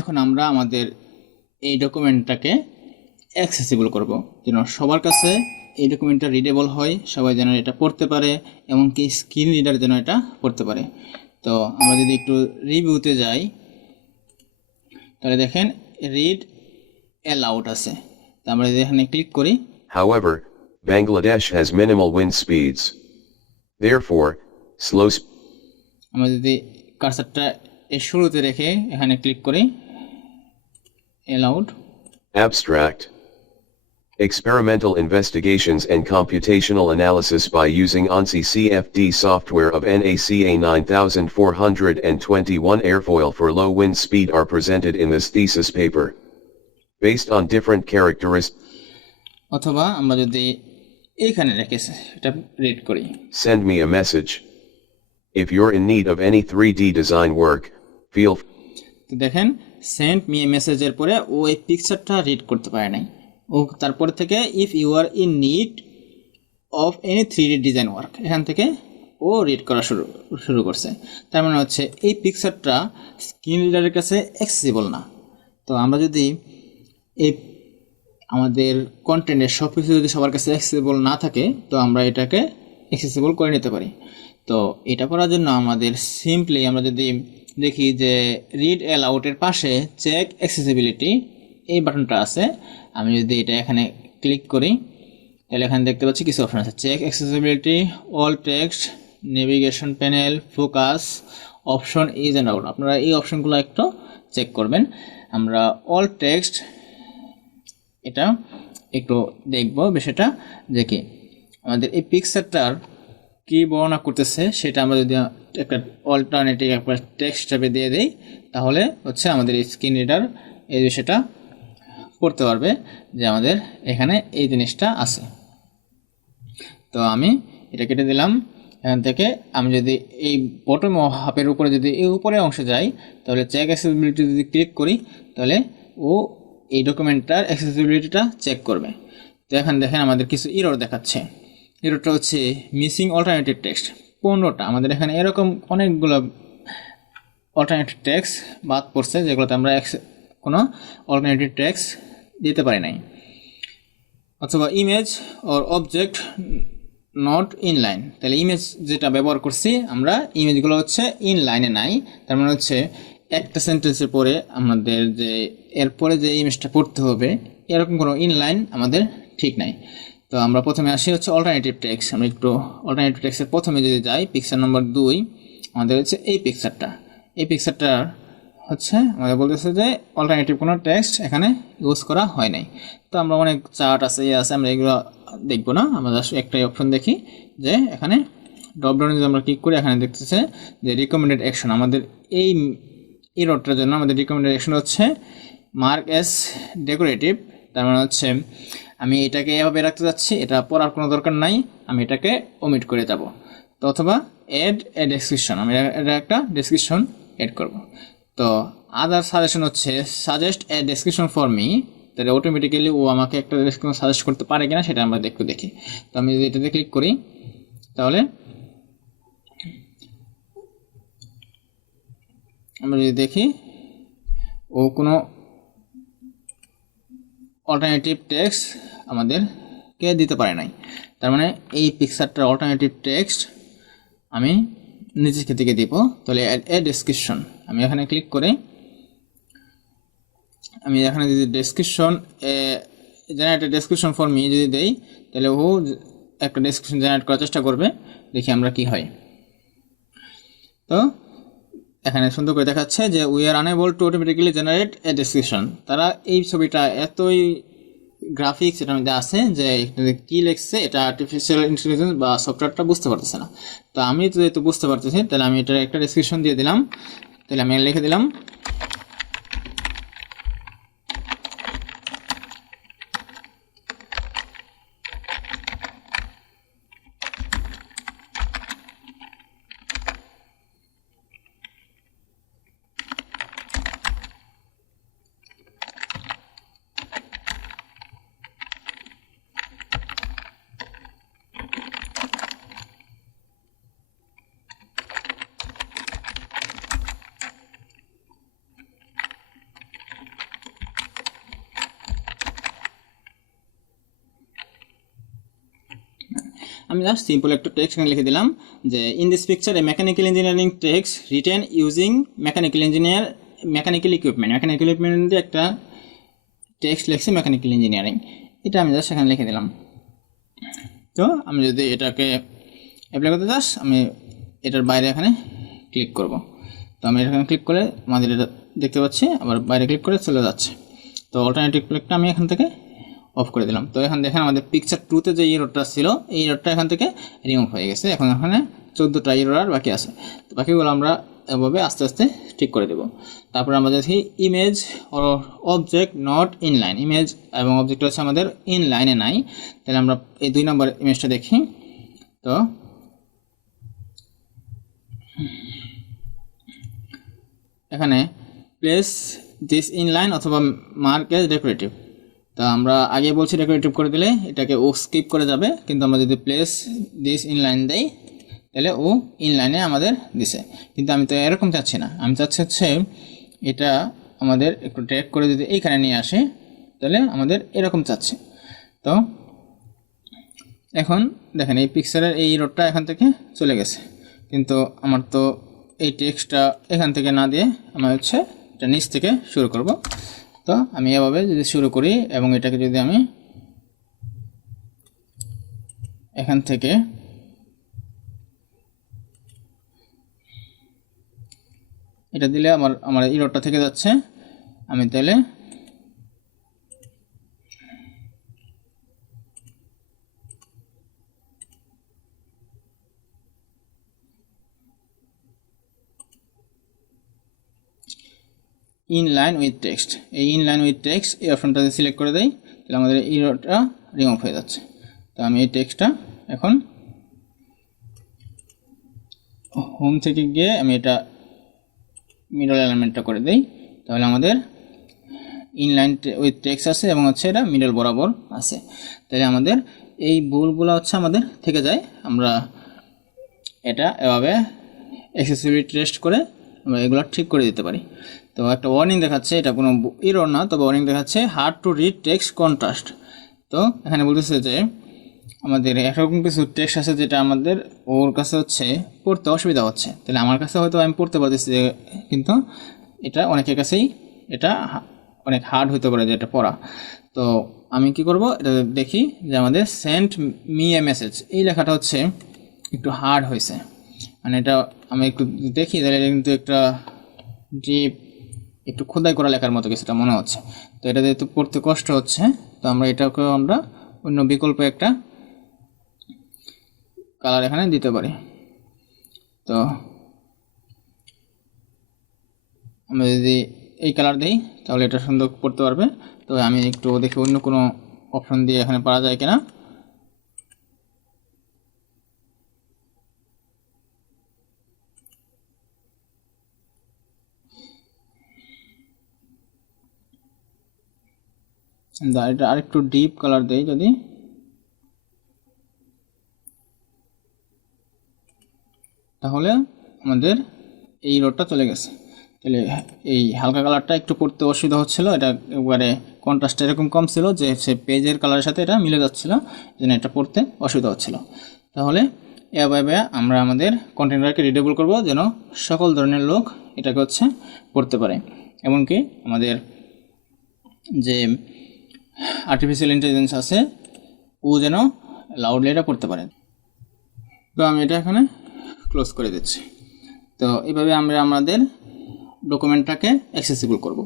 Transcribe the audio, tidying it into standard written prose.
এখন আমরা আমাদের এই ডকুমেন্টটাকে অ্যাক্সেসিবল করব, যেন সবার কাছে এই ডকুমেন্টটা রিডেবল হয়, সবাই যেন এটা পড়তে পারে, এমনকি স্ক্রিন রিডার যেন এটা পড়তে পারে। তো আমরা যদি একটু রিভিউতে যাই তাহলে দেখেন রিড অ্যালাউড আছে। তো আমরা যদি এখানে ক্লিক করি, However, Bangladesh has minimal wind speeds. Therefore, slow আমরা যদি কার্সারটা এর শুরুতে রেখে এখানে ক্লিক করি allowed abstract. Experimental investigations and computational analysis by using ANSI CFD software of NACA 9421 airfoil for low wind speed are presented in this thesis paper. Based on different characteristics. অথবা আমরা যদি এখানে রেখে এটা রিড করি, Send me a message. If you're in need of any 3D design work, feel তো দেখেন send me a মেসেজের পরে ও এই পিকচারটা রিড করতে পারে নাই। ও তারপর থেকে if you are in need of any 3D design work, এখান থেকে ও রিড করা শুরু করছে। তার মানে হচ্ছে এই পিকচারটা স্ক্রিন রিডারের কাছে অ্যাক্সেসিবল না। তো আমরা যদি এই আমাদের কন্টেন্টের সব কিছু যদি সবার কাছে অ্যাক্সেসিবল না থাকে, তো আমরা এটাকে অ্যাক্সেসিবল করে নিতে পারি। তো এটা করার জন্য আমাদের সিম্পলি আমরা যদি দেখি যে রিড অ্যালাউডের পাশে চেক অ্যাক্সেসিবিলিটি এই বাটনটা আছে, আমি যদি এটা এখানে ক্লিক করি তাহলে এখানে দেখতে পাচ্ছি কিছু অপশন আছে, check accessibility, alt text, navigation panel, focus, option is and out. আপনারা এই অপশনগুলো একটু চেক করবেন। আমরা অল টেক্সট এটা একটু দেখব বিষয়টা, যে কি আমাদের এই পিকচারটার কী বর্ণনা করতেছে সেটা আমরা যদি একটা অল্টারনেটিভ একটা টেক্সট হিসাবে দিয়ে দিই, তাহলে হচ্ছে আমাদের এই স্ক্রিন রিডার এই বিষয়টা পড়তে পারবে যে আমাদের এখানে এই জিনিসটা আছে। তো আমি এটা কেটে দিলাম এখান থেকে। আমি যদি এই বটম হাফের উপরে যদি এই উপরে অংশে যাই, তাহলে চেক অ্যাক্সেসিবিলিটি যদি ক্লিক করি তাহলে ও এই ডকুমেন্টটার অ্যাক্সেসিবিলিটিটা চেক করবে। তো এখানে দেখেন আমাদের কিছু এরর দেখাচ্ছে। এররটা হচ্ছে মিসিং অল্টারনেটিভ টেক্সট 15টা। আমাদের এখানে এরকম অনেকগুলো অল্টারনেটিভ টেক্সট বাদ পড়ছে, যেগুলোতে আমরা কোনো অল্টারনেটিভ টেক্সট দিতে পারি নাই। অথবা image or object not in line, তাহলে ইমেজ যেটা ব্যবহার করছি আমরা, ইমেজগুলো হচ্ছে ইন লাইনে নাই। তার মানে হচ্ছে একটা সেন্টেন্সের পরে আমাদের যে এরপরে যে ইমেজটা পড়তে হবে এরকম কোনো ইন লাইন আমাদের ঠিক নাই। তো আমরা প্রথমে আসি হচ্ছে অল্টারনেটিভ টেক্সট। আমরা একটু অল্টারনেটিভ টেক্সটের প্রথমে যদি যাই, পিকচার নম্বর 2 আমাদের হচ্ছে এই পিকচারটা। এই পিকচারটার হচ্ছে আমাদের বলতেছে যে অল্টারনেটিভ কোনো টেক্সট এখানে ইউজ করা হয় নাই। তো আমরা অনেক চার্ট আছে আছে, আমরা এগুলো দেখবো না, আমরা একটাই অপশন দেখি যে এখানে ড্রপডাউনে যদি আমরা ক্লিক করি এখানে দেখতেছে যে রিকমেন্ডেড অ্যাকশন। আমাদের এই এররটার জন্য আমাদের রিকমেন্ডেড অ্যাকশন হচ্ছে মার্ক এস ডেকোরেটিভ। তার মানে হচ্ছে আমি এটাকে এভাবে রাখতে যাচ্ছি, এটা পড়ার কোনো দরকার নাই, আমি এটাকে ওমিট করে যাব। তো অথবা অ্যাড এ ডেসক্রিপশন, আমি এটা একটা ডেসক্রিপশন অ্যাড করব। তো আদার সাজেশন হচ্ছে suggest A description for me, তাহলে অটোমেটিক্যালি ও আমাকে একটা ডেসক্রিপশন সাজেস্ট করতে পারে কিনা সেটা আমরা একটু দেখি। তো আমি যদি এটাতে ক্লিক করি তাহলে আমরা যদি দেখি ও কোনো অল্টারনেটিভ টেক্সট আমাদেরকে দিতে পারে নাই। তার মানে এই পিকচারটার অল্টারনেটিভ টেক্সট আমি নিচের থেকে দিব। তাহলে এ ডেসক্রিপশন, আমি এখানে ক্লিক করে আমি এখানে যদি description generate description for me যদি দেই, তাহলে ও একটা ডেসক্রিপশন জেনারেট করার চেষ্টা করবে, দেখি আমরা কি হয়। তো এখানে সুন্দর করে দেখাচ্ছে যে we are unable to automatically generate A description. তারা এই ছবিটা এতই গ্রাফিক্স এটার মধ্যে আছে যে কী লিখছে এটা আর্টিফিশিয়াল ইন্টেলিজেন্স বা সফটওয়্যারটা বুঝতে পারতেছে না। তো আমি তো যেহেতু বুঝতে পারতেছি তাহলে আমি এটার একটা ডেসক্রিপশন দিয়ে দিলাম। তাহলে আমি লিখে দিলাম আমি জাস্ট সিম্পল একটা টেক্সট এখানে লিখে দিলাম যে in this picture A mechanical engineering text written using mechanical equipment দিয়ে একটা টেক্সট লিখছি মেকানিক্যাল ইঞ্জিনিয়ারিং, এটা আমি জাস্ট এখানে লিখে দিলাম। তো আমি যদি এটাকে অ্যাপ্লাই করতে চাস আমি এটার বাইরে এখানে ক্লিক করব। তো আমি এখানে ক্লিক করে আমাদের এটা দেখতে পাচ্ছি, আবার বাইরে ক্লিক করে চলে যাচ্ছে। তো অল্টারনেটিভ ক্লিকটা আমি এখান থেকে অফ করে দিলাম। তো এখানে দেখেন আমাদের পিকচার 2তে যে এররটা ছিল এই এররটা এখান থেকে রিমুভ হয়ে গেছে। এখন এখানে 14টা এরর আর বাকি আছে। তো বাকিগুলো আমরা এভাবে আস্তে আস্তে ঠিক করে দেব। তারপর আমরা দেখি ইমেজ ও অবজেক্ট নট ইনলাইন, ইমেজ এবং অবজেক্ট হচ্ছে আমাদের ইনলাইনে নাই। তাহলে আমরা এই 2 নম্বর ইমেজটা দেখি। তো এখানে প্লেস দিস ইনলাইন অথবা মার্ক এজ ডেকোরেটিভ। তো আমরা আগে বলছি ডেকোরেটিভ করে দিলে এটাকে ও স্কিপ করে যাবে, কিন্তু আমরা যদি প্লেস দিস ইনলাইন দেই তাহলে ও ইনলাইনে আমাদের দিছে। কিন্তু আমি তো এরকম চাচ্ছি না, আমি চাচ্ছি হচ্ছে এটা আমাদের একটু ড্র্যাগ করে যদি এইখানে নিয়ে আসে তাহলে আমাদের এরকম চাচ্ছে। তো এখন দেখেন এই পিকচারের এই রোডটা এখান থেকে চলে গেছে, কিন্তু আমার তো এই টেক্সটটা এখান থেকে না দিয়ে আমার হচ্ছে এটা নিচ থেকে শুরু করব। তো আমি এভাবে যদি শুরু করি এবং এটাকে যদি আমি এখান থেকে এটা দিলে আমার এই রোডটা থেকে যাচ্ছে। আমি তাহলে ইনলাইন উইথ টেক্সট, এই ইনলাইন উইথ টেক্সট এই অপশনটা সিলেক্ট করে দেই, তাহলে আমাদের এই রোডটা রিমুভ হয়ে যাচ্ছে। তো আমি এই টেক্সটটা এখন হোম থেকে গিয়ে আমি এটা মিডল এলিমেন্টটা করে দেই, তাহলে আমাদের ইনলাইন উইথ টেক্সট আছে এবং হচ্ছে এটা মিডল বরাবর আছে। তাহলে আমাদের এই ভুলগুলো হচ্ছে আমাদের থেকে যায়। আমরা এটা এভাবে অ্যাক্সেসিবিলিটি টেস্ট করে আমরা এগুলো ঠিক করে দিতে পারি। তো একটা ওয়ার্নিং দেখাচ্ছে, এটা কোনো এরর না, তবে ওয়ার্নিং দেখাচ্ছে hard to read text contrast. তো এখানে বলতেছে যে আমাদের এরকম কিছু টেক্সট আছে যেটা আমাদের ওর কাছে হচ্ছে পড়তে অসুবিধা হচ্ছে। তাহলে আমার কাছে হয়তো আমি পড়তে পারতেছি, কিন্তু এটা অনেকের কাছেই এটা অনেক হার্ড হতে পারে যে এটা পড়া। তো আমি কি করব, এটা দেখি যে আমাদের সেন্ড মি এ মেসেজ এই লেখাটা হচ্ছে একটু হার্ড হয়েছে, মানে এটা আমি একটু দেখি তাহলে কিন্তু একটা ডিপ একটু খোদাই করা লেখার মতো কিছুটা মনে হচ্ছে। তো এটা যেহেতু পড়তে কষ্ট হচ্ছে, তো আমরা এটাকে আমরা অন্য বিকল্প একটা কালার এখানে দিতে পারি। তো আমরা যদি এই কালার দিই তাহলে এটা সুন্দর পড়তে পারবে। তো আমি একটু দেখি অন্য কোনো অপশন দিয়ে এখানে পারা যায় কিনা। এটা আরেকটু ডিপ কালার দেই যদি, তাহলে আমাদের এই রোডটা চলে গেছে। তাহলে এই হালকা কালারটা একটু পড়তে অসুবিধা হচ্ছিল, এটা একবারে কন্ট্রাস্ট এরকম কম ছিল যে সে পেজের কালারের সাথে এটা মিলে যাচ্ছিল, যেন এটা পড়তে অসুবিধা হচ্ছিল। তাহলে এভাবে আমরা আমাদের কন্টেন্টটাকে রিডেবল করব যেন সকল ধরনের লোক এটাকে হচ্ছে পড়তে পারে, এমনকি আমাদের যে আর্টিফিশিয়াল ইন্টেলিজেন্স আছে ও যেন লাউডলি এটা পড়তে পারে। তো আমি এটা এখানে ক্লোজ করে দিচ্ছি। তো এইভাবে আমরা আমাদের ডকুমেন্টটাকে অ্যাক্সেসিবল করব।